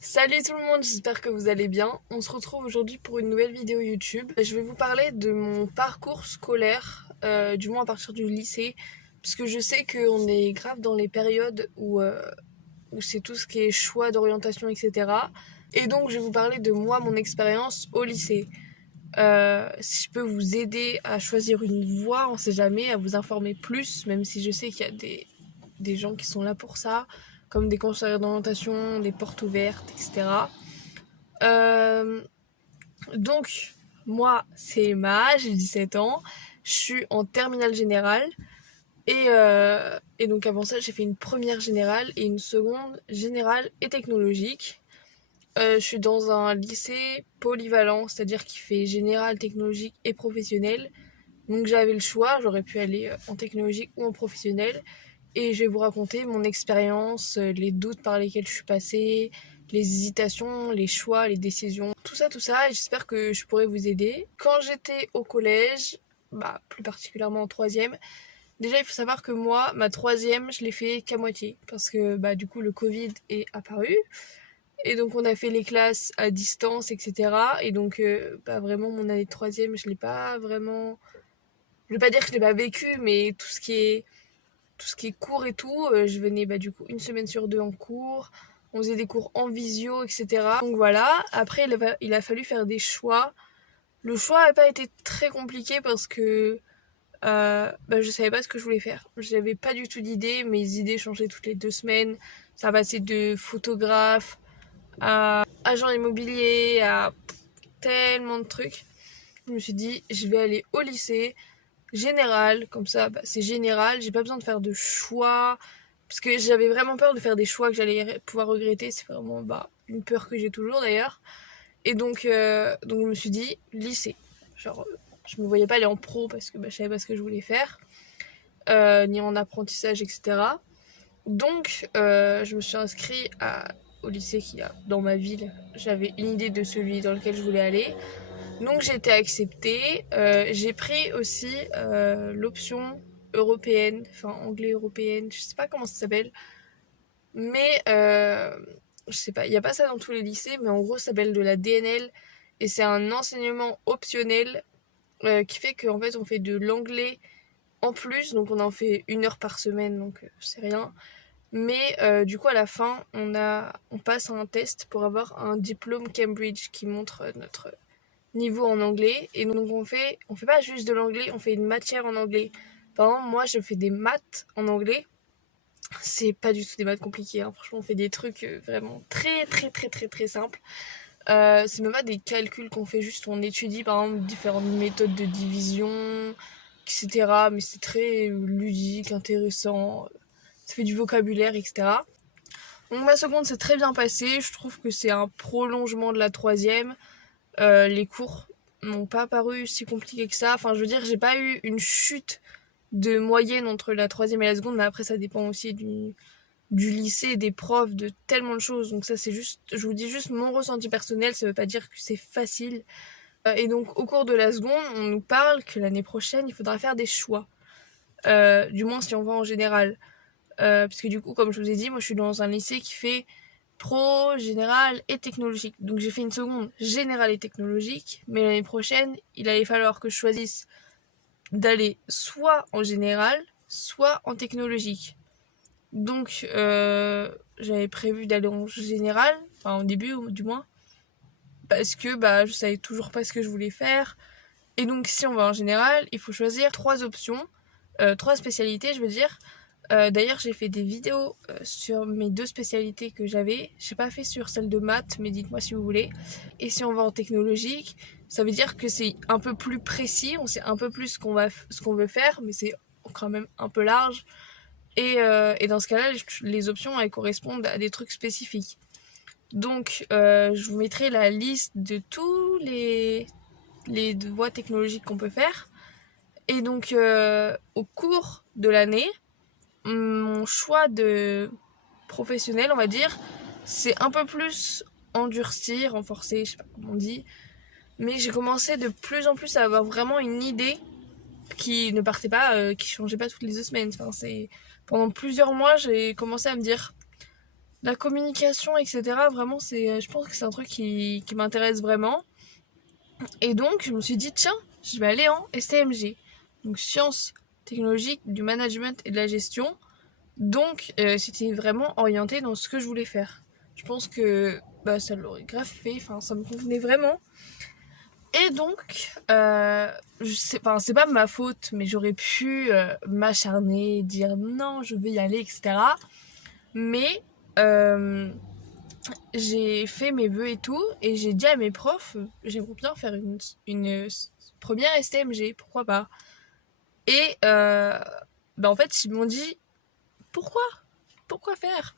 Salut tout le monde, j'espère que vous allez bien. On se retrouve aujourd'hui pour une nouvelle vidéo YouTube. Je vais vous parler de mon parcours scolaire, du moins à partir du lycée, puisque je sais qu'on est grave dans les périodes où c'est tout ce qui est choix d'orientation, etc. Et donc je vais vous parler de moi, mon expérience au lycée. Si je peux vous aider à choisir une voie, on sait jamais, à vous informer plus, même si je sais qu'il y a des gens qui sont là pour ça, comme des conseillers d'orientation, des portes ouvertes, etc. Euh, donc, moi, c'est Emma, j'ai 17 ans, je suis en terminale générale, et donc avant ça, j'ai fait une première générale et une seconde générale et technologique. Je suis dans un lycée polyvalent, c'est-à-dire qui fait général, technologique et professionnel. Donc j'avais le choix, j'aurais pu aller en technologique ou en professionnel. Et je vais vous raconter mon expérience, les doutes par lesquels je suis passée, les hésitations, les choix, les décisions, tout ça, et j'espère que je pourrai vous aider. Quand j'étais au collège, plus particulièrement en troisième, déjà il faut savoir que moi, ma troisième, je l'ai fait qu'à moitié, parce que du coup le Covid est apparu, et donc on a fait les classes à distance, etc. Et donc vraiment mon année de troisième, je l'ai pas vraiment... Je vais pas dire que je l'ai pas vécu, mais tout ce qui est cours et tout, je venais du coup une semaine sur deux en cours, on faisait des cours en visio, etc. Donc voilà, après il a fallu faire des choix. Le choix n'a pas été très compliqué parce que je savais pas ce que je voulais faire. J'avais pas du tout d'idée, mes idées changeaient toutes les 2 semaines. Ça passait de photographe à agent immobilier, à tellement de trucs. Je me suis dit, je vais aller au lycée, général, comme ça, c'est général, j'ai pas besoin de faire de choix, parce que j'avais vraiment peur de faire des choix que j'allais pouvoir regretter, c'est vraiment une peur que j'ai toujours d'ailleurs. Et donc je me suis dit, lycée. Genre, je me voyais pas aller en pro parce que je savais pas ce que je voulais faire, ni en apprentissage, etc. Donc, je me suis inscrite au lycée qu'il y a dans ma ville. J'avais une idée de celui dans lequel je voulais aller. Donc j'ai été acceptée. J'ai pris aussi l'option européenne, enfin anglais européenne, je sais pas comment ça s'appelle, mais je sais pas, il n'y a pas ça dans tous les lycées, mais en gros ça s'appelle de la DNL et c'est un enseignement optionnel qui fait qu'en fait on fait de l'anglais en plus, donc on en fait 1 heure par semaine, donc c'est rien. Mais du coup à la fin on passe un test pour avoir un diplôme Cambridge qui montre notre niveau en anglais. Et donc on fait pas juste de l'anglais, on fait une matière en anglais. Par exemple, moi je fais des maths en anglais. C'est pas du tout des maths compliquées, hein. Franchement, on fait des trucs vraiment très très très très très simples. C'est même pas des calculs qu'on fait juste, on étudie par exemple différentes méthodes de division, etc. Mais c'est très ludique, intéressant. Ça fait du vocabulaire, etc. Donc ma seconde s'est très bien passée. Je trouve que c'est un prolongement de la troisième. Les cours m'ont pas paru si compliqués que ça. Enfin, je veux dire, j'ai pas eu une chute de moyenne entre la troisième et la seconde, mais après, ça dépend aussi du lycée, des profs, de tellement de choses. Donc ça, c'est juste, je vous dis juste mon ressenti personnel, ça veut pas dire que c'est facile. Et donc, au cours de la seconde, on nous parle que l'année prochaine, il faudra faire des choix. Du moins, si on va en général. Parce que du coup, comme je vous ai dit, moi, je suis dans un lycée qui fait pro, général et technologique. Donc j'ai fait une seconde générale et technologique, mais l'année prochaine, il allait falloir que je choisisse d'aller soit en général, soit en technologique. Donc j'avais prévu d'aller en général, enfin au début du moins, parce que je savais toujours pas ce que je voulais faire. Et donc si on va en général, il faut choisir 3 options, 3 spécialités je veux dire. D'ailleurs, j'ai fait des vidéos sur mes 2 spécialités que j'avais. J'ai pas fait sur celle de maths, mais dites-moi si vous voulez. Et si on va en technologique, ça veut dire que c'est un peu plus précis, on sait un peu plus ce qu'on veut faire, mais c'est quand même un peu large. Et dans ce cas-là, les options elles correspondent à des trucs spécifiques. Donc, je vous mettrai la liste de tous les voies technologiques qu'on peut faire. Et donc, au cours de l'année, mon choix de professionnel, on va dire, c'est un peu plus endurci, renforcé, je sais pas comment on dit. Mais j'ai commencé de plus en plus à avoir vraiment une idée qui ne partait pas, qui changeait pas toutes les 2 semaines. Enfin, pendant plusieurs mois, j'ai commencé à me dire La communication, etc. Vraiment, je pense que c'est un truc qui m'intéresse vraiment. Et donc, je me suis dit, tiens, je vais aller en STMG. Donc, sciences technologiques, du management et de la gestion. Donc, c'était vraiment orienté dans ce que je voulais faire. Je pense que ça l'aurait grave fait, enfin, ça me convenait vraiment. Et donc, c'est pas ma faute, mais j'aurais pu m'acharner, dire non, je vais y aller, etc. Mais j'ai fait mes vœux et tout, et j'ai dit à mes profs, j'aimerais bien faire une première STMG, pourquoi pas. Et en fait, ils m'ont dit, pourquoi Pourquoi faire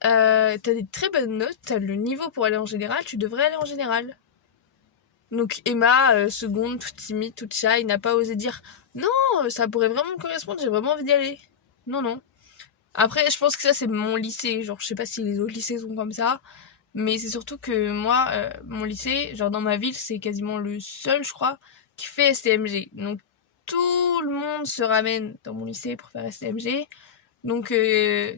T'as des très bonnes notes, t'as le niveau pour aller en général, tu devrais aller en général. Donc Emma, seconde, toute timide, toute shy, n'a pas osé dire non, ça pourrait vraiment me correspondre, j'ai vraiment envie d'y aller. Non, non. Après, je pense que ça, c'est mon lycée. Genre, je sais pas si les autres lycées sont comme ça. Mais c'est surtout que moi, mon lycée, genre dans ma ville, c'est quasiment le seul, je crois, qui fait STMG. Donc, tout le monde se ramène dans mon lycée pour faire STMG. Donc,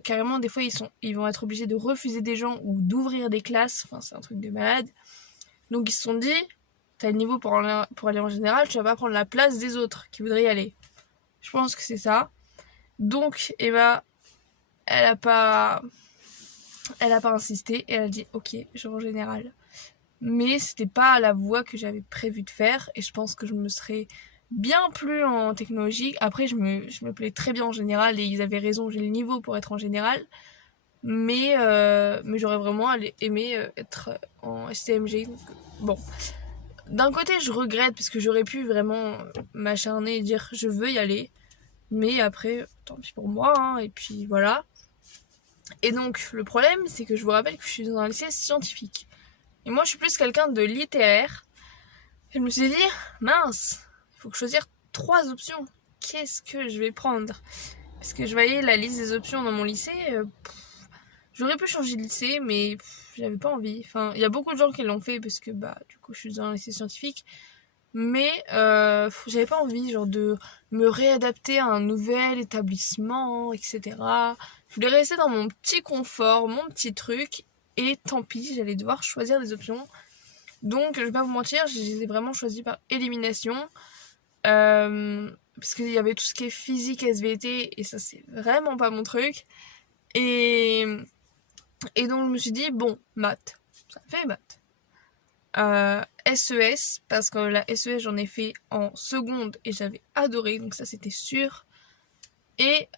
carrément, des fois, ils vont être obligés de refuser des gens ou d'ouvrir des classes. Enfin, c'est un truc de malade. Donc, ils se sont dit, t'as le niveau pour aller en général, tu vas pas prendre la place des autres qui voudraient y aller. Je pense que c'est ça. Donc, Emma, elle a pas insisté et elle a dit ok, je vais en général. Mais c'était pas la voie que j'avais prévu de faire et je pense que je me serais bien plu en technologie. Après, je me plais très bien en général et ils avaient raison, j'ai le niveau pour être en général. Mais j'aurais vraiment aimé être en STMG. Donc, bon, d'un côté, je regrette parce que j'aurais pu vraiment m'acharner et dire je veux y aller. Mais après, tant pis pour moi, hein, et puis voilà. Et donc, le problème, c'est que je vous rappelle que je suis dans un lycée scientifique. Et moi, je suis plus quelqu'un de littéraire. Et je me suis dit, mince, il faut choisir 3 options. Qu'est-ce que je vais prendre? Parce que je voyais la liste des options dans mon lycée. J'aurais pu changer de lycée, mais j'avais pas envie. Enfin, il y a beaucoup de gens qui l'ont fait parce que, du coup, je suis dans un lycée scientifique. Mais j'avais pas envie, genre, de me réadapter à un nouvel établissement, etc. Je voulais rester dans mon petit confort, mon petit truc. Et tant pis, j'allais devoir choisir des options. Donc, je vais pas vous mentir, je les ai vraiment choisis par élimination. Parce qu'il y avait tout ce qui est physique, SVT, et ça, c'est vraiment pas mon truc. Et donc, je me suis dit, bon, maths. Ça fait maths. SES, parce que la SES, j'en ai fait en seconde et j'avais adoré, donc ça, c'était sûr. Et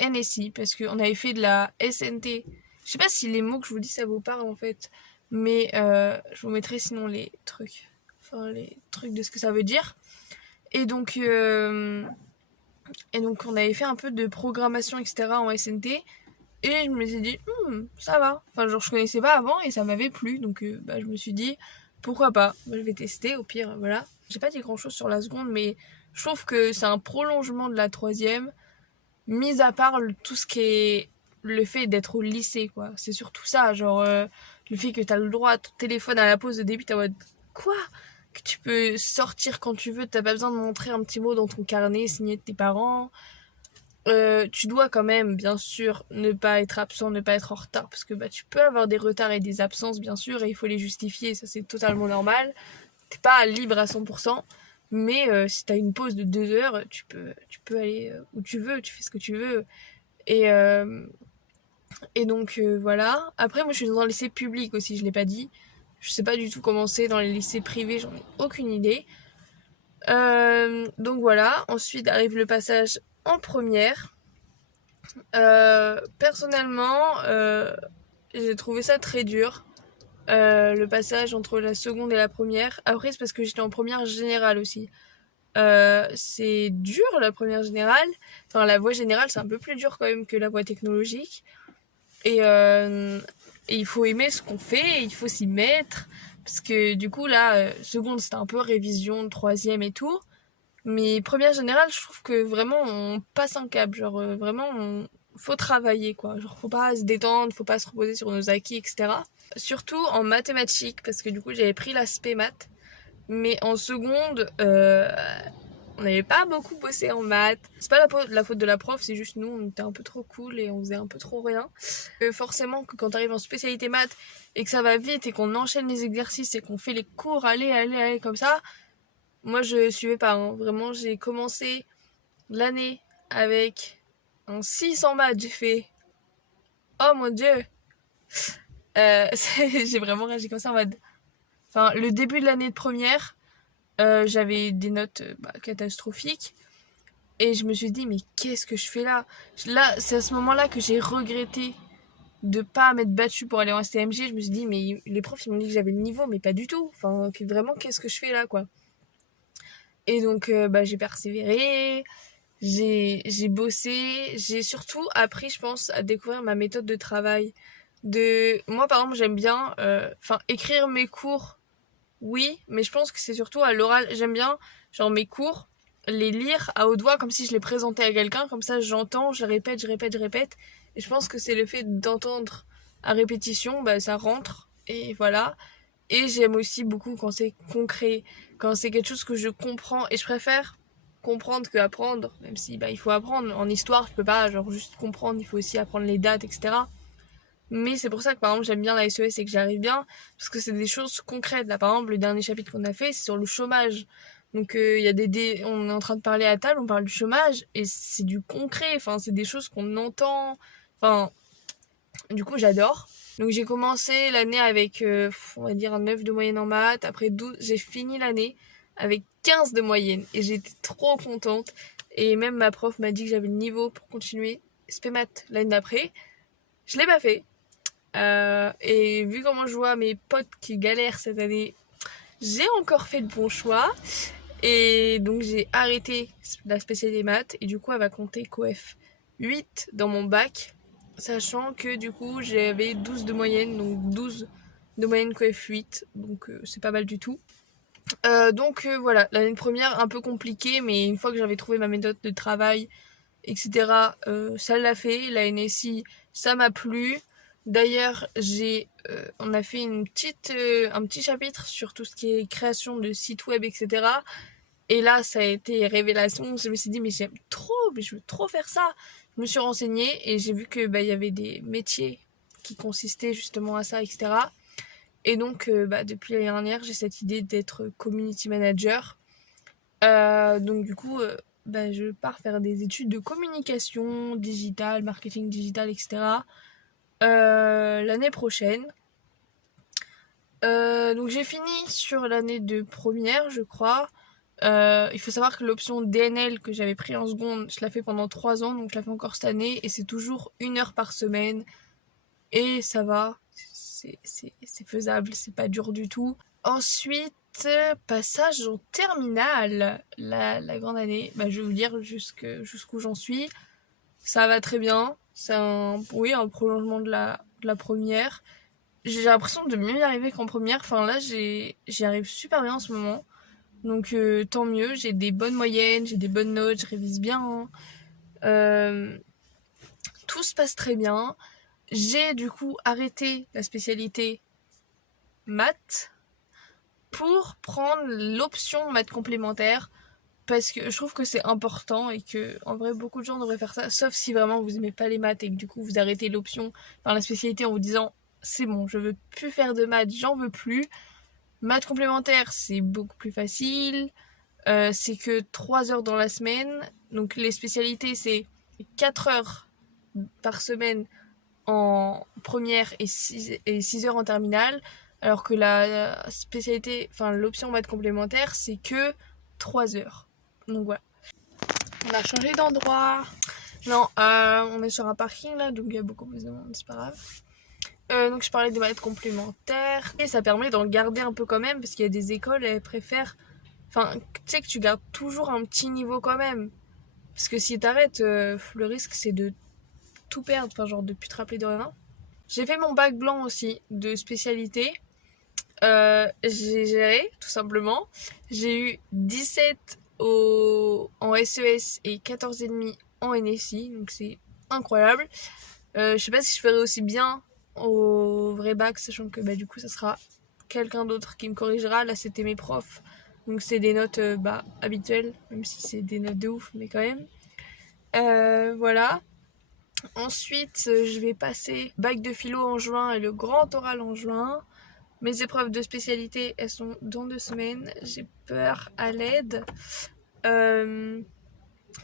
NSI, parce qu'on avait fait de la SNT. Je sais pas si les mots que je vous dis, ça vous parle en fait. Mais je vous mettrai sinon les trucs. Enfin, les trucs de ce que ça veut dire. Et donc, on avait fait un peu de programmation, etc. en SNT. Et je me suis dit, ça va. Enfin, genre, je connaissais pas avant et ça m'avait plu. Donc, je me suis dit, pourquoi pas. Je vais tester, au pire, voilà. J'ai pas dit grand chose sur la seconde, mais je trouve que c'est un prolongement de la troisième. Mis à part tout ce qui est le fait d'être au lycée, quoi. C'est surtout ça, genre, le fait que t'as le droit à ton téléphone à la pause de début, t'es en mode, quoi? Que tu peux sortir quand tu veux, t'as pas besoin de montrer un petit mot dans ton carnet signé de tes parents. Tu dois quand même, bien sûr, ne pas être absent, ne pas être en retard, parce que tu peux avoir des retards et des absences, bien sûr, et il faut les justifier, ça c'est totalement normal. T'es pas libre à 100%, mais si t'as une pause de 2 heures, tu peux aller où tu veux, tu fais ce que tu veux. Et, donc voilà. Après, moi je suis dans un lycée public aussi, je l'ai pas dit. Je sais pas du tout comment c'est dans les lycées privés, j'en ai aucune idée. Donc voilà, ensuite arrive le passage en première. Personnellement, j'ai trouvé ça très dur, le passage entre la seconde et la première. Après, c'est parce que j'étais en première générale aussi. C'est dur la première générale. Enfin, la voie générale, c'est un peu plus dur quand même que la voie technologique. Et il faut aimer ce qu'on fait, et il faut s'y mettre. Parce que du coup, là, seconde, c'était un peu révision, troisième et tout. Mais première générale, je trouve que vraiment, on passe un cap. Genre, vraiment, faut travailler, quoi. Genre, faut pas se détendre, faut pas se reposer sur nos acquis, etc. Surtout en mathématiques, parce que du coup, j'avais pris l'aspect maths. Mais en seconde, On n'avait pas beaucoup bossé en maths. C'est pas la faute de la prof, c'est juste nous, on était un peu trop cool et on faisait un peu trop rien. Forcément que quand t'arrives en spécialité maths et que ça va vite et qu'on enchaîne les exercices et qu'on fait les cours, allez, comme ça, moi je suivais pas, hein. Vraiment, j'ai commencé l'année avec un 6 en maths, j'ai fait oh mon dieu. J'ai vraiment réagi comme ça en mode... Enfin, le début de l'année de première, j'avais des notes catastrophiques. Et je me suis dit, mais qu'est-ce que je fais là? Là, c'est à ce moment-là que j'ai regretté de pas m'être battue pour aller en STMG. Je me suis dit, mais les profs, ils m'ont dit que j'avais le niveau, mais pas du tout. Enfin, vraiment, qu'est-ce que je fais là, quoi? Et donc, j'ai persévéré, j'ai bossé, j'ai surtout appris, je pense, à découvrir ma méthode de travail. Moi, par exemple, j'aime bien écrire mes cours, oui, mais je pense que c'est surtout à l'oral. J'aime bien, genre, mes cours, les lire à haute voix, comme si je les présentais à quelqu'un, comme ça j'entends, je répète. Et je pense que c'est le fait d'entendre à répétition, ça rentre, et voilà. Et j'aime aussi beaucoup quand c'est concret, quand c'est quelque chose que je comprends, et je préfère comprendre que apprendre, même si il faut apprendre. En histoire, je peux pas genre juste comprendre, il faut aussi apprendre les dates, etc. Mais c'est pour ça que par exemple j'aime bien la SES et que j'arrive bien, parce que c'est des choses concrètes. Là par exemple le dernier chapitre qu'on a fait c'est sur le chômage. Donc il y a on est en train de parler à table, on parle du chômage et c'est du concret, enfin c'est des choses qu'on entend. Enfin du coup j'adore. Donc j'ai commencé l'année avec on va dire un 9 de moyenne en maths, après 12, j'ai fini l'année avec 15 de moyenne et j'étais trop contente et même ma prof m'a dit que j'avais le niveau pour continuer spé maths l'année d'après. Je l'ai pas fait. Et vu comment je vois mes potes qui galèrent cette année, j'ai encore fait le bon choix. Et donc j'ai arrêté la spécialité maths et du coup elle va compter coef 8 dans mon bac, sachant que du coup j'avais 12 de moyenne, donc 12 de moyenne coef 8, donc c'est pas mal du tout. Voilà, l'année de première un peu compliquée, mais une fois que j'avais trouvé ma méthode de travail, etc., ça l'a fait. La NSI, ça m'a plu. D'ailleurs, on a fait un petit chapitre sur tout ce qui est création de sites web, etc. Et là, ça a été révélation. Je me suis dit, mais j'aime trop, mais je veux trop faire ça. Je me suis renseignée et j'ai vu que il y avait des métiers qui consistaient justement à ça, etc. Et donc, depuis l'année dernière, j'ai cette idée d'être community manager. Donc du coup, je pars faire des études de communication digitale, marketing digital, etc. L'année prochaine. Donc j'ai fini sur l'année de première, je crois. Il faut savoir que l'option DNL que j'avais pris en seconde, je la fais pendant 3 ans, donc je la fais encore cette année, et c'est toujours 1 heure par semaine. Et ça va, c'est faisable, c'est pas dur du tout. Ensuite, passage en terminale, la grande année, je vais vous dire jusqu'où j'en suis. Ça va très bien, c'est un prolongement de la première. J'ai l'impression de mieux y arriver qu'en première, enfin là j'y arrive super bien en ce moment. Donc tant mieux, j'ai des bonnes moyennes, j'ai des bonnes notes, je révise bien. Tout se passe très bien. J'ai du coup arrêté la spécialité maths pour prendre l'option maths complémentaire parce que je trouve que c'est important et que en vrai beaucoup de gens devraient faire ça, sauf si vraiment vous aimez pas les maths et que du coup vous arrêtez l'option, la spécialité en vous disant c'est bon, je veux plus faire de maths, j'en veux plus. Maths complémentaire c'est beaucoup plus facile, c'est que 3 heures dans la semaine, donc les spécialités c'est 4 heures par semaine en première et 6 heures en terminale, alors que la spécialité, l'option maths complémentaire, c'est que 3 heures. Donc voilà. On a changé d'endroit. Non, on est sur un parking là, donc il y a beaucoup plus de monde, c'est pas grave. Donc je parlais des maths complémentaires. Et ça permet d'en garder un peu quand même, parce qu'il y a des écoles, elles préfèrent... tu sais que tu gardes toujours un petit niveau quand même. Parce que si t'arrêtes, le risque c'est de tout perdre, de plus te rappeler de rien. J'ai fait mon bac blanc aussi, de spécialité. J'ai géré, tout simplement. J'ai eu 17 en SES et 14,5 en NSI, donc c'est incroyable. Je sais pas si je ferai aussi bien au vrai bac, sachant que du coup ça sera quelqu'un d'autre qui me corrigera. Là c'était mes profs Donc c'est des notes habituelles, même si c'est des notes de ouf, mais quand même. Voilà. Ensuite, je vais passer bac de philo en juin et le grand oral en juin. Mes épreuves de spécialité, elles sont dans 2 semaines. J'ai peur à l'aide.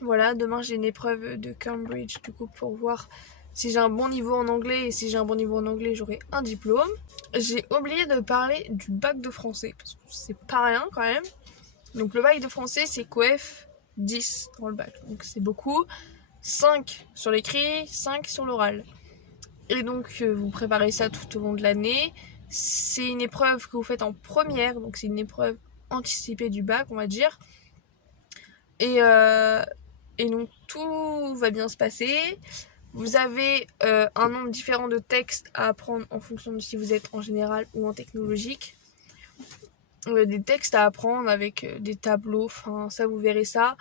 Voilà, demain j'ai une épreuve de Cambridge du coup pour voir si j'ai un bon niveau en anglais, et si j'ai un bon niveau en anglais, j'aurai un diplôme. J'ai oublié de parler du bac de français, parce que c'est pas rien quand même. Donc le bac de français, c'est coef 10 dans le bac, donc c'est beaucoup. 5 sur l'écrit, 5 sur l'oral. Et donc vous préparez ça tout au long de l'année. C'est une épreuve que vous faites en première, donc c'est une épreuve anticipée du bac, on va dire. Et donc tout va bien se passer. Vous avez un nombre différent de textes à apprendre en fonction de si vous êtes en général ou en technologique. Des textes à apprendre avec des tableaux, enfin ça vous verrez ça.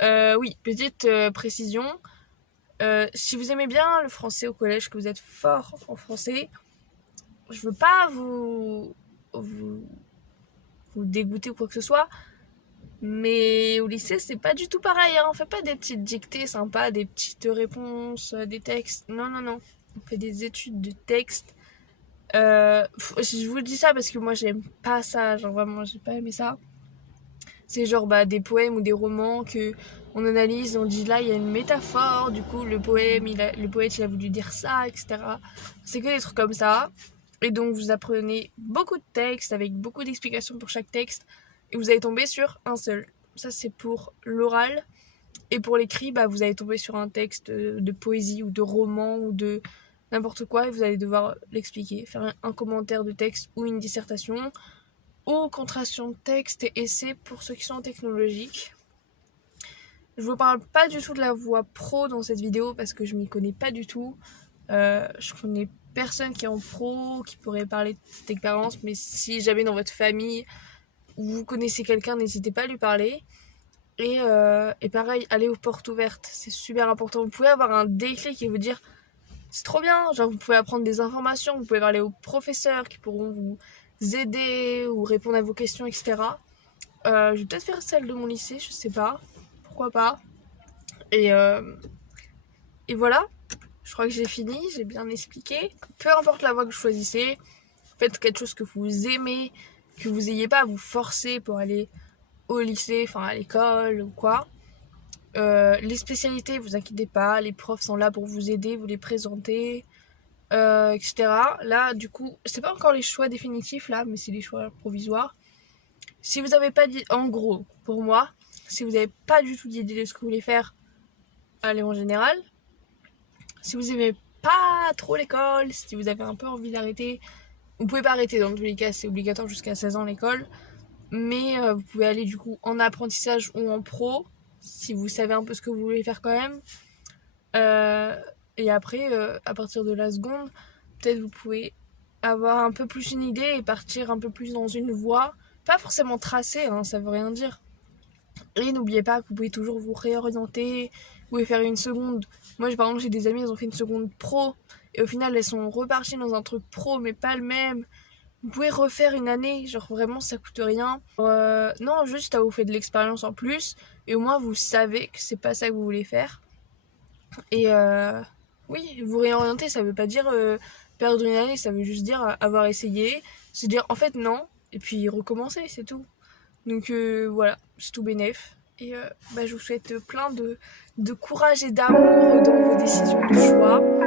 Oui, petite précision. Si vous aimez bien le français au collège, que vous êtes fort en français, je veux pas vous dégoûter ou quoi que ce soit. Mais au lycée, c'est pas du tout pareil, hein. On fait pas des petites dictées sympas, des petites réponses, des textes. Non, non, non. On fait des études de texte. Je vous dis ça parce que moi, j'aime pas ça. Genre, vraiment, j'ai pas aimé ça. C'est genre des poèmes ou des romans que on analyse, on dit là, il y a une métaphore. Du coup, le poète, il a voulu dire ça, etc. C'est que des trucs comme ça. Et donc, vous apprenez beaucoup de textes avec beaucoup d'explications pour chaque texte. Et vous allez tomber sur un seul. Ça, c'est pour l'oral. Et pour l'écrit, vous allez tomber sur un texte de poésie ou de roman ou de n'importe quoi. Et vous allez devoir l'expliquer, faire un commentaire de texte ou une dissertation. Ou contrastion de texte et essai pour ceux qui sont en technologique. Je vous parle pas du tout de la voie pro dans cette vidéo parce que je m'y connais pas du tout. Je connais personne qui est en pro, qui pourrait parler de cette expérience. Mais si jamais dans votre famille vous connaissez quelqu'un, n'hésitez pas à lui parler. Et pareil, allez aux portes ouvertes, c'est super important. Vous pouvez avoir un déclic et vous dire c'est trop bien, genre vous pouvez apprendre des informations, vous pouvez parler aux professeurs qui pourront vous aider ou répondre à vos questions, etc. Je vais peut-être faire celle de mon lycée, je sais pas, pourquoi pas. Et voilà, je crois que j'ai fini, j'ai bien expliqué. Peu importe la voie que vous choisissez, faites quelque chose que vous aimez, que vous n'ayez pas à vous forcer pour aller au lycée, enfin à l'école ou quoi. Les spécialités, vous inquiétez pas, les profs sont là pour vous aider, vous les présenter, etc. Là, du coup, c'est pas encore les choix définitifs là, mais c'est les choix provisoires. Si vous n'avez pas dit, en gros, pour moi, si vous n'avez pas du tout d'idée de ce que vous voulez faire, allez en général. Si vous aimez pas trop l'école, si vous avez un peu envie d'arrêter, vous pouvez pas arrêter dans tous les cas, c'est obligatoire jusqu'à 16 ans l'école. Mais vous pouvez aller du coup en apprentissage ou en pro, si vous savez un peu ce que vous voulez faire quand même. Et après, à partir de la seconde, peut-être vous pouvez avoir un peu plus une idée et partir un peu plus dans une voie. Pas forcément tracée, hein, ça veut rien dire. Et n'oubliez pas que vous pouvez toujours vous réorienter, vous pouvez faire une seconde. Moi, par exemple, j'ai des amis, elles ont fait une seconde pro. Et au final, elles sont reparties dans un truc pro, mais pas le même. Vous pouvez refaire une année, genre vraiment ça coûte rien. Non, juste ça vous fait de l'expérience en plus. Et au moins vous savez que c'est pas ça que vous voulez faire. Et oui, vous réorienter, ça veut pas dire perdre une année, ça veut juste dire avoir essayé. Se dire en fait non, et puis recommencer, c'est tout. Donc voilà, c'est tout bénef. Et je vous souhaite plein de courage et d'amour dans vos décisions de choix.